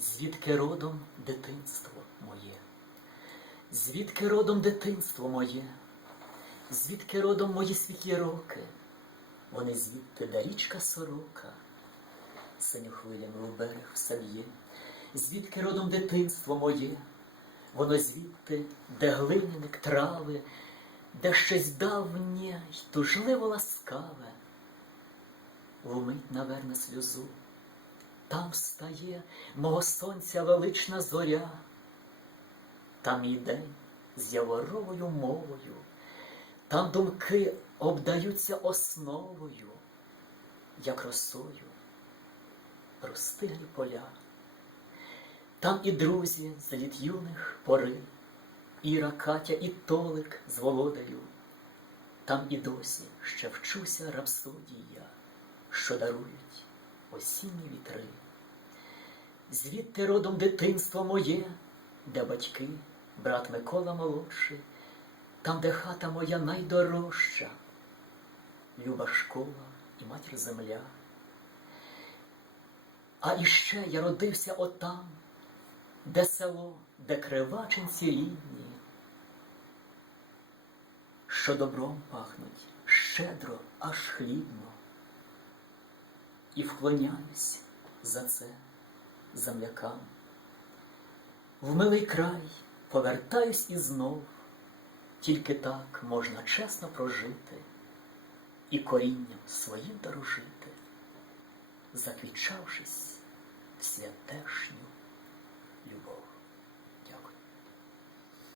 Звідки родом дитинство моє? Звідки родом дитинство моє? Звідки родом мої світлі роки? Вони звідти, де річка сорока, синю хвилями у берег всав'є, звідки родом дитинство моє, воно звідти, де глиняник трави, де щось давнє й тужливо ласкаве, лумить наверне сльозу. Там стає мого сонця велична зоря, там мій день з яворовою мовою, там думки обдаються основою, як росою, простиглі поля. Там і друзі з літ юних пори, Іра, Катя і Толик з володарю. Там і досі ще вчуся рапсодії я, що дарують осінні вітри. Звідти родом дитинство моє, де батьки, брат Микола молодший, там, де хата моя найдорожча, люба школа і матір земля. А іще я родився отам, де село, де кривачинці рідні, що добром пахнуть щедро, аж хлібно. І вклоняюсь за це землякам. В милий край повертаюсь і знов, тільки так можна чесно прожити і корінням своїм дорожити, заквічавшись в святешню.